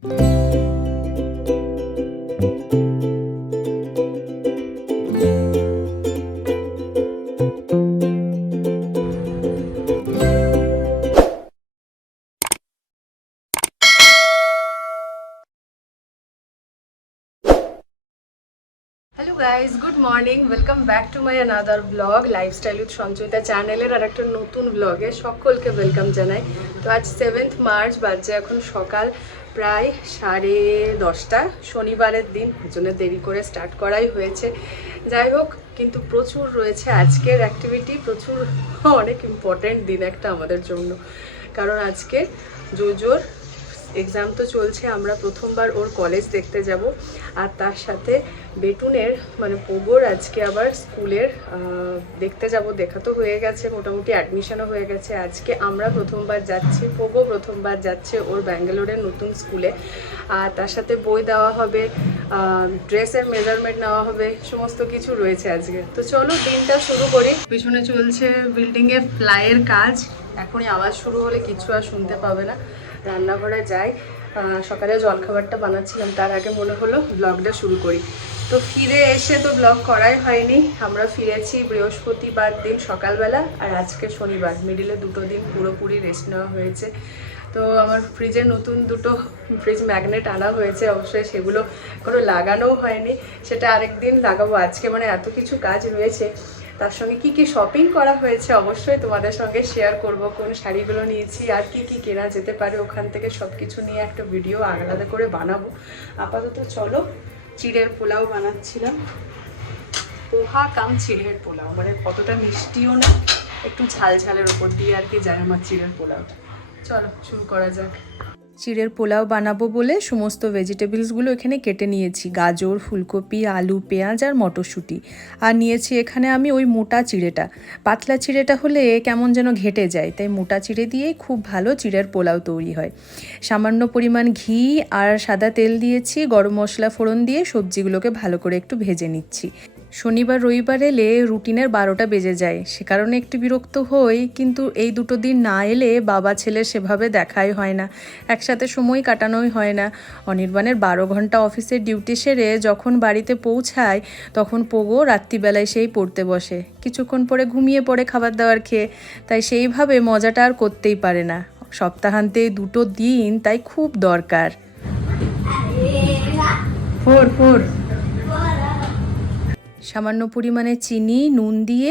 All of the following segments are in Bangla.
Hello guys, good morning, welcome back to my another blog lifestyle with Sanchayita চ্যানেলের আর একটা নতুন ব্লগে সকলকে ওয়েলকাম জানাই। তো আজ 7th মার্চ, বাজে এখন সকাল প্রায় 10:30, শনিবারের দিন, ওই জন্য দেরি করে স্টার্ট করাই হয়েছে। যাই হোক, কিন্তু প্রচুর রয়েছে আজকের অ্যাক্টিভিটি, প্রচুর অনেক ইম্পর্ট্যান্ট দিন একটা আমাদের জন্য, কারণ আজকে জোজোর এক্সাম তো চলছে। আমরা প্রথমবার ওর কলেজ দেখতে যাব, আর তার সাথে বেটুনের মানে পোগোর আজকে আবার স্কুলের দেখতে যাব। দেখা তো হয়ে গেছে, মোটামুটি অ্যাডমিশনও হয়ে গেছে। আজকে আমরা প্রথমবার যাচ্ছি, পোগো প্রথমবার যাচ্ছে ওর ব্যাঙ্গালোরের নতুন স্কুলে। আর তার সাথে বই দেওয়া হবে, ড্রেসের মেজারমেন্ট নেওয়া হবে, সমস্ত কিছু রয়েছে আজকে। তো চলো দিনটা শুরু করি। পিছনে চলছে বিল্ডিংয়ে প্লাইয়ের কাজ, এখনই আওয়াজ শুরু হলে কিছু আর শুনতে পাবে না। রান্নাঘরে যাই, সকালে জলখাবারটা বানাচ্ছিলাম, তার আগে মনে হলো ব্লগটা শুরু করি। তো ফিরে এসে তো ব্লগ করাই হয়নি। আমরা ফিরেছি বৃহস্পতিবার দিন সকালবেলা, আর আজকে শনিবার, মিডিলে দুটো দিন পুরোপুরি রেস্ট নেওয়া হয়েছে। তো আমার ফ্রিজে নতুন দুটো ফ্রিজ ম্যাগনেট আনা হয়েছে, অবশ্যই সেগুলো কোনো লাগানোও হয়নি, সেটা আরেকদিন লাগাবো। আজকে মানে এত কিছু কাজ রয়েছে, তার সঙ্গে কি কি শপিং করা হয়েছে অবশ্যই তোমাদের সঙ্গে শেয়ার করব। কোন শাড়িগুলো নিয়েছি আর কি কি কেনা যেতে পারে ওখান থেকে, সব কিছু নিয়ে একটা ভিডিও আলাদা করে বানাবো। আপাতত চলো, চিড়ের পোলাও বানাচ্ছিলাম, পোহা কাম চিড়ের পোলাও, মানে কতটা মিষ্টিও না, একটু ঝাল ঝালের ওপর দিয়ে আর কি যায় আমার চিড়ের পোলাওটা। চলো শুরু করা যাক। চিড়ের পোলাও বানাবো বলে সমস্ত ভেজিটেবলসগুলো এখানে কেটে নিয়েছি, গাজর, ফুলকপি, আলু, পেঁয়াজ আর মটরশুঁটি। আর নিয়েছি এখানে আমি ওই মোটা চিড়েটা, পাতলা চিড়েটা হলে কেমন যেন ঘেটে যায়, তাই মোটা চিড়ে দিয়েই খুব ভালো চিড়ের পোলাও তৈরি হয়। সামান্য পরিমাণ ঘি আর সাদা তেল দিয়েছি, গরম মশলা ফোড়ন দিয়ে সবজিগুলোকে ভালো করে একটু ভেজে নিচ্ছি। শনিবার রবিবার এলে রুটিনের 12টা বেজে যায়, সে কারণে একটু বিরক্ত হই, কিন্তু এই দুটো দিন না এলে বাবা ছেলে সেভাবে দেখাই হয় না, একসাথে সময় কাটানোই হয় না। অনির্বাণের 12 ঘন্টা অফিসের ডিউটি সেরে যখন বাড়িতে পৌঁছায়, তখন পোগো রাত্রিবেলায় সেই পড়তে বসে, কিছুক্ষণ পরে ঘুমিয়ে পড়ে খাবার দাবার খেয়ে, তাই সেইভাবে মজাটা আর করতেই পারে না। সপ্তাহান্তে দুটো দিন তাই খুব দরকার। ফোর সামান্য পরিমাণে চিনি, নুন দিয়ে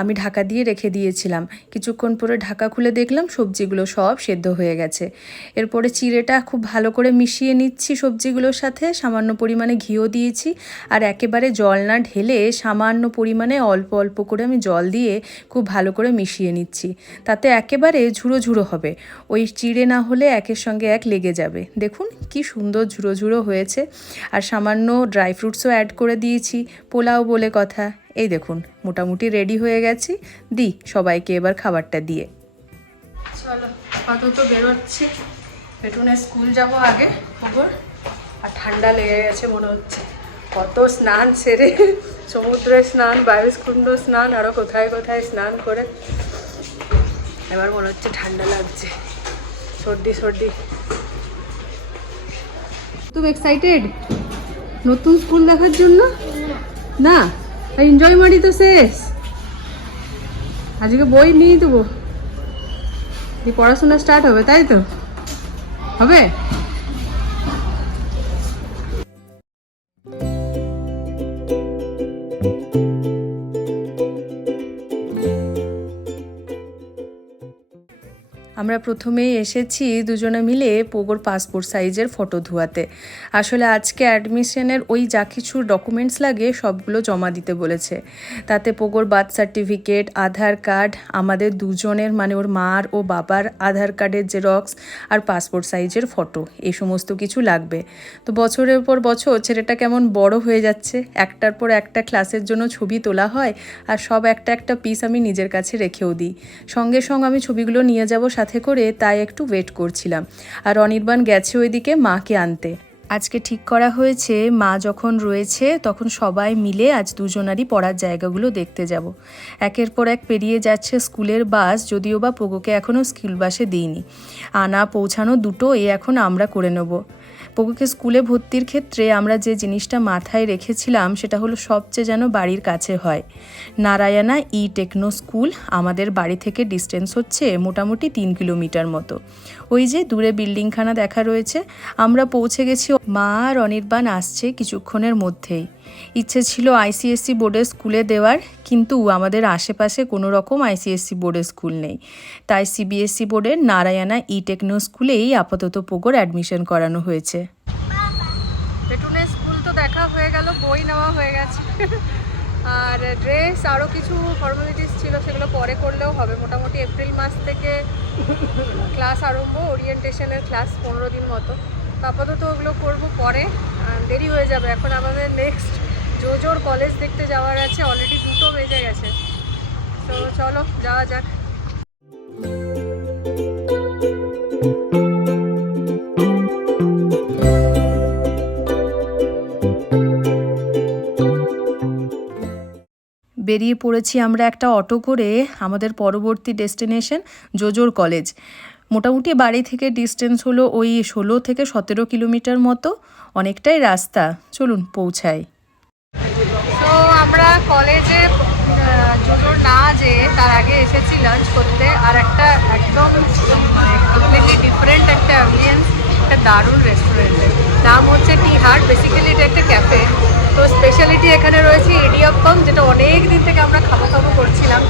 আমি ঢাকা দিয়ে রেখে দিয়েছিলাম। কিছুক্ষণ পরে ঢাকা খুলে দেখলাম সবজিগুলো সব সেদ্ধ হয়ে গেছে। এরপরে চিড়েটা খুব ভালো করে মিশিয়ে নিচ্ছি সবজিগুলোর সাথে, সামান্য পরিমাণে ঘিও দিয়েছি, আর একেবারে জল না ঢেলে সামান্য পরিমাণে অল্প অল্প করে আমি জল দিয়ে খুব ভালো করে মিশিয়ে নিচ্ছি, তাতে একেবারে ঝুড়ো ঝুড়ো হবে। ওই চিড়ে না হলে একের সঙ্গে এক লেগে যাবে। দেখুন কি সুন্দর ঝুড়ো ঝুড়ো হয়েছে। আর সামান্য ড্রাই ফ্রুটসও অ্যাড করে দিয়েছি, পোলাও বলে কথা। এই দেখুন মোটামুটি রেডি হয়ে গেছি, দিই সবাইকে এবার খাবারটা দিয়ে। চলো আপাতত বেরোচ্ছি, বেটুনের স্কুল যাব আগে খবর। আর ঠান্ডা লেগে গেছে মনে হচ্ছে, কত স্নান সেরে, সমুদ্রে স্নান, বাইশকুণ্ড স্নান, আরও কোথায় কোথায় স্নান করে এবার মনে হচ্ছে ঠান্ডা লাগছে, সর্দি সর্দি। তুমি এক্সাইটেড নতুন স্কুল দেখার জন্য? না, এনজয় মারি তো শেষ, আজকে বই নিয়ে দেবো, পড়াশোনা স্টার্ট হবে, তাই তো হবে। আমরা প্রথমেই এসেছি দুজনে মিলে পোগোর পাসপোর্ট সাইজের ফটো ধোয়াতে। আসলে আজকে অ্যাডমিশনের ওই যা কিছু ডকুমেন্টস লাগে সবগুলো জমা দিতে বলেছে, তাতে পোগোর বার্থ সার্টিফিকেট, আধার কার্ড, আমাদের দুজনের মানে ওর মার ও বাবার আধার কার্ডের জেরক্স আর পাসপোর্ট সাইজের ফটো, এই সমস্ত কিছু লাগবে। তো বছরের পর বছর ছেলেটা কেমন বড় হয়ে যাচ্ছে, একটার পর একটা ক্লাসের জন্য ছবি তোলা হয়, আর সব একটা একটা পিস আমি নিজের কাছে রেখেও দিই। সঙ্গে সঙ্গে আমি ছবিগুলো নিয়ে যাব সাথে করে, তাই একটু ওয়েট করছিলাম। আর অনির্বাণ গেছে ওইদিকে মাকে আনতে। আজকে ঠিক করা হয়েছে মা যখন রয়েছে তখন সবাই মিলে আজ দুজনারই পড়ার জায়গাগুলো দেখতে যাব। একের পর এক পেরিয়ে যাচ্ছে স্কুলের বাস, যদিও বা পোগোকে এখনও স্কুল বাসে দিইনি। আনা পৌঁছানো দুটো এখন আমরা করে নেব। পোগোকে স্কুলে ভর্তির ক্ষেত্রে আমরা যে জিনিসটা মাথায় রেখেছিলাম সেটা হলো সবচেয়ে যেন বাড়ির কাছে হয়। নারায়ণা ই টেকনো স্কুল আমাদের বাড়ি থেকে ডিস্টেন্স হচ্ছে মোটামুটি 3 কিলোমিটার মতো। ওই যে দূরে বিল্ডিংখানা দেখা রয়েছে, আমরা পৌঁছে গেছি। মা আর অনির্বাণ আসছে কিছুক্ষণের মধ্যেই। ইচ্ছে ছিল আইসিএসসি বোর্ডের স্কুলে দেওয়ার, কিন্তু আমাদের আশেপাশে কোনো রকম আইসিএসসি বোর্ডের স্কুল নেই, তাই সিবিএসসি বোর্ডের নারায়ণা ই টেকনো স্কুলেই আপাতত পোগোর অ্যাডমিশন করানো হয়েছে। পেটুনের স্কুল তো দেখা হয়ে গেল, বই নেওয়া হয়ে গেছে, আর ড্রেস আরও কিছু ফর্মালিটিস ছিল সেগুলো পরে করলেও হবে। মোটামুটি এপ্রিল মাস থেকে ক্লাস আরম্ভ, ওরিয়েন্টেশনের ক্লাস 15 দিন মতো। আপাতত ওগুলো করবো পরে, দেরি হয়ে যাবে। এখন আমাদের নেক্সট জোজোর কলেজ দেখতে যাওয়ার আছে, অলরেডি 2টো বেজে গেছে। তো চলো যাওয়া যাক। বেরিয়ে পড়েছি আমরা একটা অটো করে আমাদের পরবর্তী ডেস্টিনেশন জোজোর কলেজ। মোটামুটি বাড়ি থেকে ডিস্টেন্স হলো ওই 16 থেকে 17 কিলোমিটার মতো, অনেকটাই রাস্তা। চলুন পৌঁছাই। তো আমরা কলেজে জোজোর না যেয়ে তার আগে এসেছি লাঞ্চ করতে, আর একটা একদম কমপ্লিটলি ডিফারেন্ট একটা অ্যাম্বিয়েন্স, একটা দারুণ রেস্টুরেন্টের নাম হচ্ছে টি হার্ট। বেসিক্যালি এটা একটা ক্যাফে। তো স্পেশালিটি এখানে রয়েছে ইডিয়াপ্পাম, যেটা অনেক দিন থেকে আমরা খাবো করছিলাম।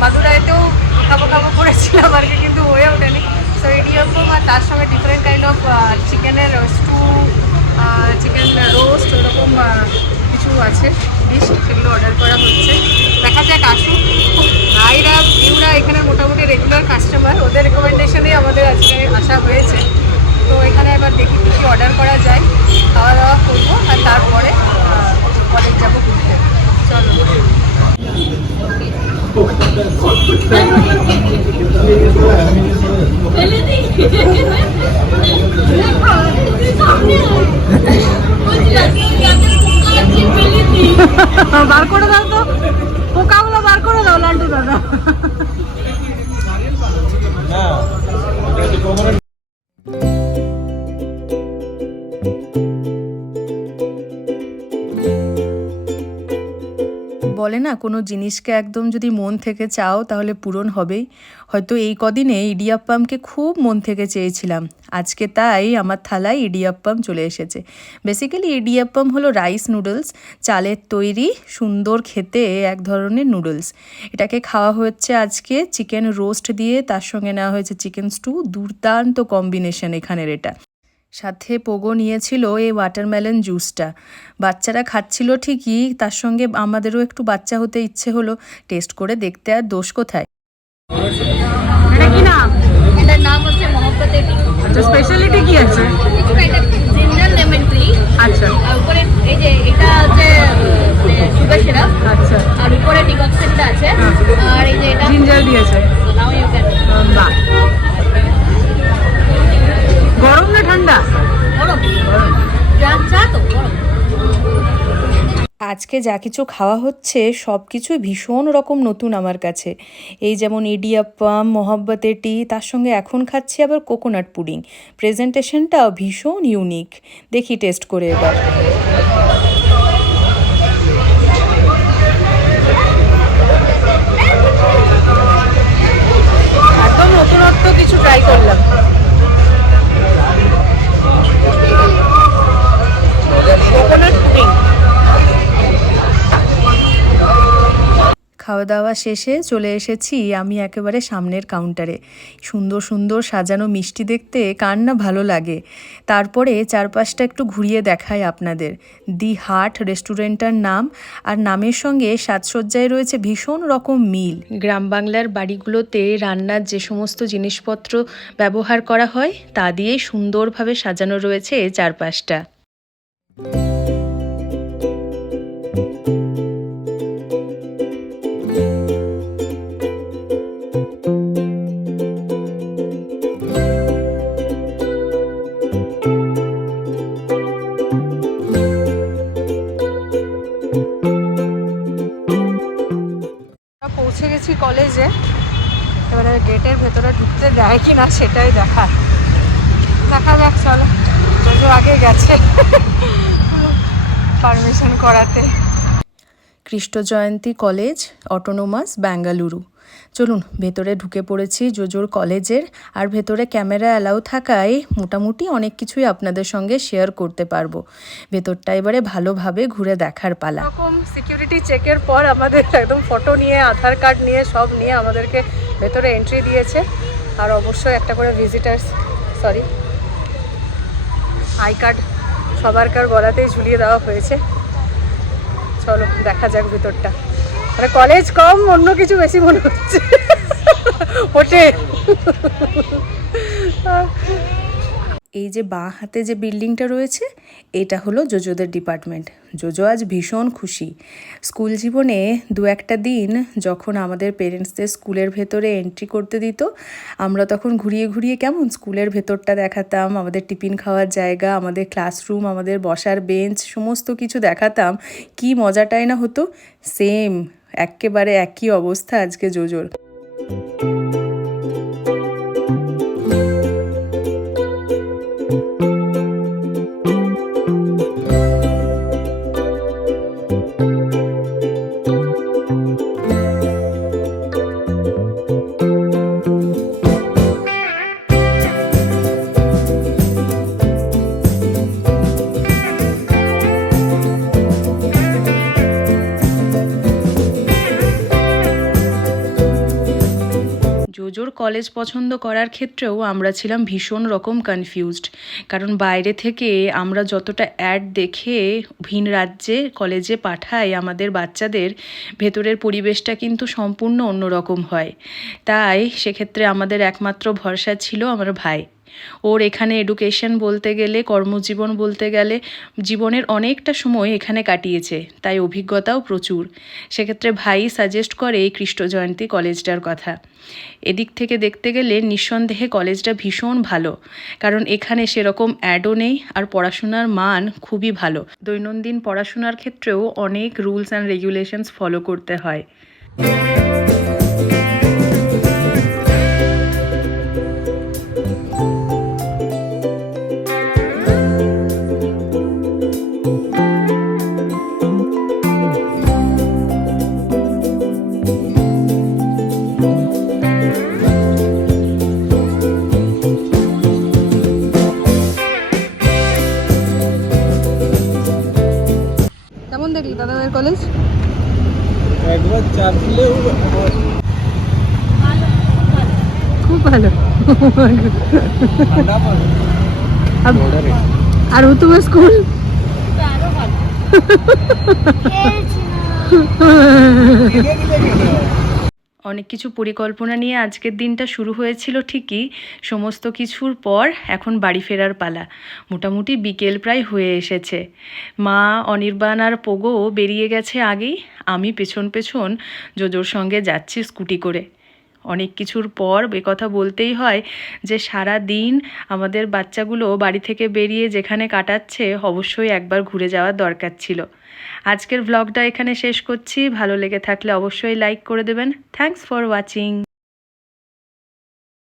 মাদুরাইতেও খাবো করেছিলাম আর কি, কিন্তু হয়ে ওঠেনি। তো ইডিয়াপ্পাম আর তার সঙ্গে ডিফারেন্ট কাইন্ড অফ চিকেনের স্টু, চিকেন রোস্ট, এরকম কিছু আছে ডিশ, সেগুলো অর্ডার করা হচ্ছে। দেখা যাক আসুন। ভাইরা ভিউরা এখানে মোটামুটি রেগুলার কাস্টমার, ওদের রেকমেন্ডেশনেই আমাদের আজকে আসা হয়েছে। তো এখানে এবার দেখি কী অর্ডার করা যায়, খাওয়া দাওয়া করবো, আর তারপরে কলেজ যাবো ঘুরতে। চলো। বার করে দাও তো, পোকাগুলো বার করে দাও লান্টু দাদা। বলে না, কোনো জিনিসকে একদম যদি মন থেকে চাও তাহলে পূরণ হবেই। হয়তো এই কদিনে ইডিয়াপ্পামকে খুব মন থেকে চেয়েছিলাম, আজকে তাই আমার থালায় ইডিয়াপ্পাম চলে এসেছে। বেসিক্যালি ইডিয়াপ্পাম হলো রাইস নুডলস, চালের তৈরি, সুন্দর খেতে এক ধরনের নুডলস। এটাকে খাওয়া হচ্ছে আজকে চিকেন রোস্ট দিয়ে, তার সঙ্গে নেওয়া হয়েছে চিকেন স্টু। দুর্দান্ত কম্বিনেশন এখানের এটা। সাথে পোগো নিয়েছিল এই ওয়াটারমেলন জুসটা। বাচ্চারা খাচ্ছিল ঠিকই, তার সঙ্গে আমাদেরও একটু বাচ্চা হতে ইচ্ছে হলো, টেস্ট করে দেখতে আর দোষ কোথায়। এটা কি নাম? এটার নাম হচ্ছে মহব্বতের টি। আচ্ছা, স্পেশালিটি কি আছে? এটা জিঞ্জার লেমন টি। আচ্ছা, আর উপরে এই যে এটা হচ্ছে সুগার সিরাপ। আচ্ছা, আর উপরে ডিককশনটা আছে। আর এই যে এটা জিঞ্জার দিয়েছে। Now you can. বাহ, গরম না ঠান্ডা? গরম চা তো গরম। আজকে যা কিছু খাওয়া হচ্ছে সব কিছু ভীষণ রকম নতুন আমার কাছে। এই যেমন ইডিয়াপ্পাম, মহব্বতের টি, তার সঙ্গে এখন খাচ্ছি আবার কোকোনাট পুডিং। প্রেজেন্টেশনটাও ভীষণ ইউনিক। দেখি টেস্ট করে এবার। একদম নতুনত্ব কিছু ট্রাই করলাম। Coconut pudding. খাওয়া দাওয়া শেষে চলে এসেছি আমি একেবারে সামনের কাউন্টারে। সুন্দর সুন্দর সাজানো মিষ্টি দেখতে কার না ভালো লাগে। তারপরে চারপাশটা একটু ঘুরিয়ে দেখাই আপনাদের। দি হার্ট রেস্টুরেন্টটার নাম, আর নামের সঙ্গে সাজসজ্জায় রয়েছে ভীষণ রকম মিল। গ্রাম বাংলার বাড়িগুলোতে রান্নার যে সমস্ত জিনিসপত্র ব্যবহার করা হয় তা দিয়ে সুন্দরভাবে সাজানো রয়েছে চারপাশটা। পড়েছি কলেজে, এবারে গেটের ভেতরে ঢুকতে দেয় কি না সেটাই দেখা যাক। চলো, জোজো আগে গেছে পারমিশন করাতে। কৃষ্ণ জয়ন্তী কলেজ অটোনোমাস বেঙ্গালুরু। চলুন ভেতরে ঢুকে পড়েছি জোজোর কলেজের। আর ভেতরে ক্যামেরা অ্যালাউ থাকায় মোটামুটি অনেক কিছুই আপনাদের সঙ্গে শেয়ার করতে পারবো। ভেতরটা এবারে ভালোভাবে ঘুরে দেখার পালা। এরকম সিকিউরিটি চেকের পর আমাদের একদম ফটো নিয়ে, আধার কার্ড নিয়ে, সব নিয়ে আমাদেরকে ভেতরে এন্ট্রি দিয়েছে। আর অবশ্যই একটা করে আই কার্ড সবারকার গলাতেই ঝুলিয়ে দেওয়া হয়েছে। চলো দেখা যাক ভিতরটা। মানে কলেজ কম, অন্য কিছু বেশি মনে হচ্ছে হোটেল। এই যে বাঁ হাতে যে বিল্ডিংটা রয়েছে, এটা হলো জোজোদের ডিপার্টমেন্ট। জোজো আজ ভীষণ খুশি। স্কুল জীবনে দু একটা দিন যখন আমাদের পেরেন্টসদের স্কুলের ভেতরে এন্ট্রি করতে দিত, আমরা তখন ঘুরিয়ে ঘুরিয়ে কেমন স্কুলের ভেতরটা দেখাতাম, আমাদের টিফিন খাওয়ার জায়গা, আমাদের ক্লাসরুম, আমাদের বসার বেঞ্চ, সমস্ত কিছু দেখাতাম। কি মজাটাই না হতো। সেম একেবারে একই অবস্থা আজকে জোজোর। জোজোর কলেজ পছন্দ করার ক্ষেত্রেও আমরা ছিলাম ভীষণ রকম কনফিউজড। কারণ বাইরে থেকে আমরা যতটা অ্যাড দেখে ভিন রাজ্যে কলেজে পাঠাই আমাদের বাচ্চাদের, ভেতরের পরিবেশটা কিন্তু সম্পূর্ণ অন্যরকম হয়। তাই সেক্ষেত্রে আমাদের একমাত্র ভরসা ছিল আমার ভাই। ওর এখানে এডুকেশন বলতে গেলে, কর্মজীবন বলতে গেলে, জীবনের অনেকটা সময় এখানে কাটিয়েছে, তাই অভিজ্ঞতাও প্রচুর। সেক্ষেত্রে ভাই সাজেস্ট করে এই কৃষ্ণ জয়ন্তী কলেজটার কথা। এদিক থেকে দেখতে গেলে নিঃসন্দেহে কলেজটা ভীষণ ভালো, কারণ এখানে সেরকম অ্যাডও নেই আর পড়াশোনার মান খুবই ভালো। দৈনন্দিন পড়াশোনার ক্ষেত্রেও অনেক রুলস অ্যান্ড রেগুলেশনস ফলো করতে হয়। কেমন দেখলি দাদাদের কলেজ? একবার চাপলেও খুব ভালো। ঠান্ডা পড়ে। আর তোমার স্কুল? অনেক কিছু পরিকল্পনা নিয়ে আজকের দিনটা শুরু হয়েছিল ঠিকই, সমস্ত কিছুর পর এখন বাড়ি ফেরার পালা। মোটামুটি বিকেল প্রায় হয়ে এসেছে। মা, অনির্বাণ আর পোগো বেরিয়ে গেছে আগেই। আমি পেছন পেছন জোজোর সঙ্গে যাচ্ছি স্কুটি করে। অনেক কিছুর পর কথা বলতেই হয় যে সারা দিন আমাদের বাচ্চাগুলো বাড়ি থেকে বেরিয়ে যেখানে কাটাচ্ছে, অবশ্যই একবার ঘুরে যাওয়ার দরকার ছিল। আজকের ব্লগটা এখানে শেষ করছি। ভালো লেগে থাকলে অবশ্যই লাইক করে দেবেন। Thanks for watching.